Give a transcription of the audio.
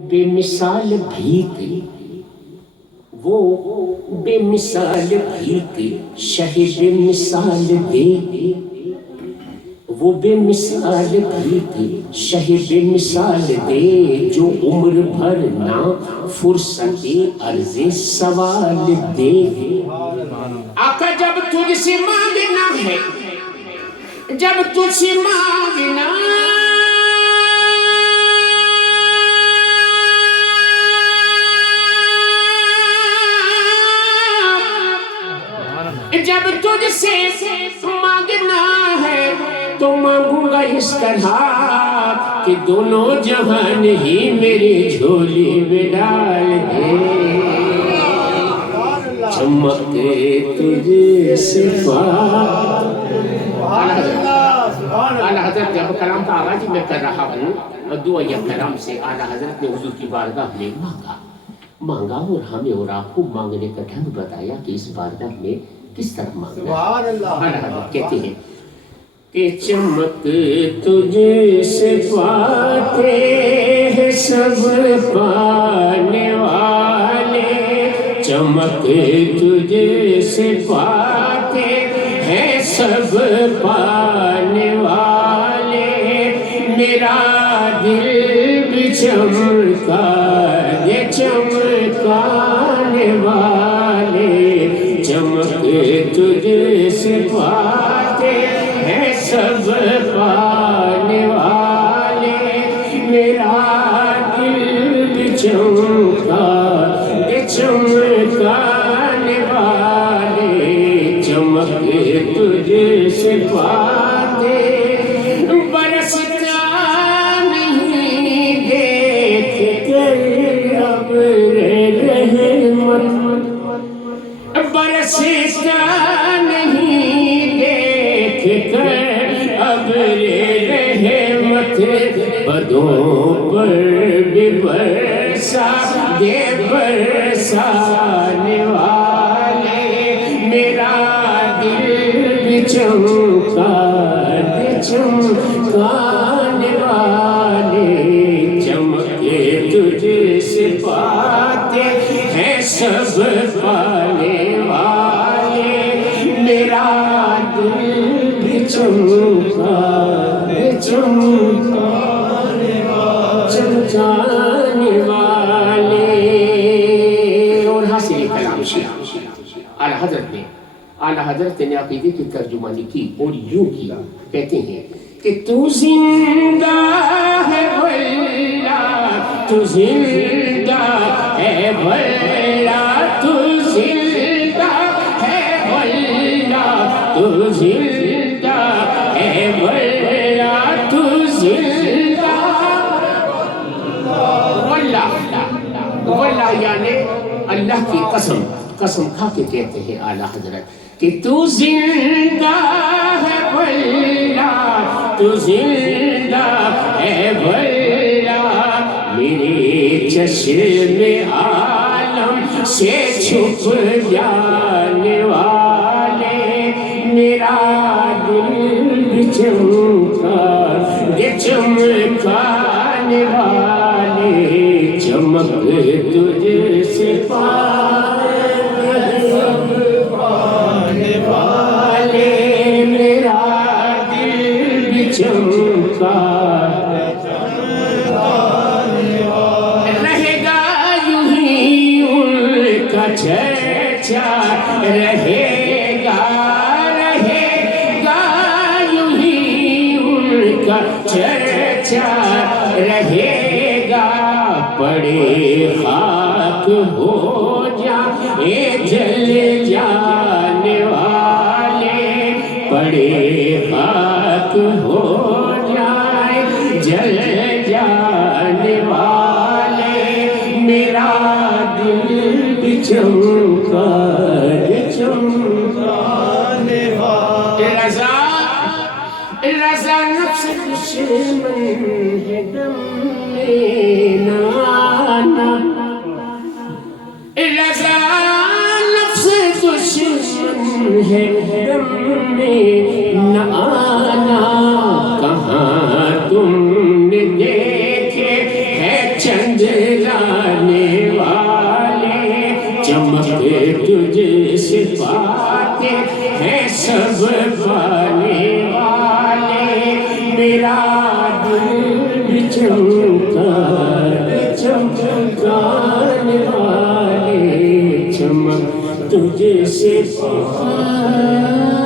بے مثال بھیک، وہ بے مثال بھیک شہ بے مثال دے، وہ بے مثال بھیک شہ بے مثال دے، جو عمر بھر نہ فرصت عرض سوال دے۔ آقا جب تجھ سے مانگنا ہے، جب تجھ سے مانگنا جب تجھ سے مانگنا ہے تو مانگوں گا اس طرح کہ دونوں جہان ہی میری جھولی میں ڈال دے۔ چمکے تجھ صفات۔ اعلیٰ حضرت جب کلام کا آغاز میں کر رہا ہوں، دعا یا کلام سے اعلیٰ حضرت نے حضور کی بارگاہ میں مانگا اور ہمیں اور آپ کو مانگنے کا ڈھنگ بتایا کہ اس بارگاہ میں کس طرح مانگنا ہے۔ اعلیٰ حضرت کہتے ہیں کہ چمک تجھ سے پاتے ہیں سب پانے والے، چمک تجھ سے پاتے ہیں سب پانے والے، میرا دل بھی چمکا دے چمکانے والے، چمک تجھ سے پاتے ہیں سب پانے والے، میرا دل بھی چمکا دے چمکانے والے، چمک تجھ سے پاتے برستا نہیں دیکھ کر اب رحمت، برستا نہیں دیکھ کر اب رحمت، بدوں پر بھی برسا دے برسانے والے، میرا دل بھی چمکا دے چمکانے والے، چمکے تجھ سے پاتے ہیں سب پانے والے، میرا دل بھی چمکا دے چمکانے والے۔ اور حاصل کلام شیعہ اعلیٰ حضرت نے عقیدے کی ترجمانی کی اور یوں کی، کہتے ہیں کہ تو زندہ ہے واللہ، تو زندہ ہے واللہ، تو زندہ ہے واللہ، تو زندہ ہے واللہ، تو زندہ واللہ یعنی اللہ کی قسم، قسم کھا کے کہتے ہیں اعلیٰ حضرت کہ تو زندہ ہے واللہ، تو زندہ ہے واللہ، میرے چشم عالم سے چھپ جانے والے، میرا دل بھی چمکا دے چمکانے والے، چمک تجھ سے پانے والے، میرا دل بھی چمکا رہے گا یوں ہی ان کا چرچا، رہے گا یوں ہی ان کا چرچا، رہے گا پڑے خاک ہو جائے جل جانے والے، پڑے خاک ہو جائے جل جانے والے، میرا دل بھی چمکا دے چمکانے والے، رضا نفس دشمن ہے دم میں نہ آنا، رضا نفس دشمن ہے دم میں نہ آنا، کہاں تم نے دیکھے ہے چند لانے والے چمک تجھ سے پاتے ہیں سب پانے والے میرا دل چمکانے والے چمک تجھ سے پاتے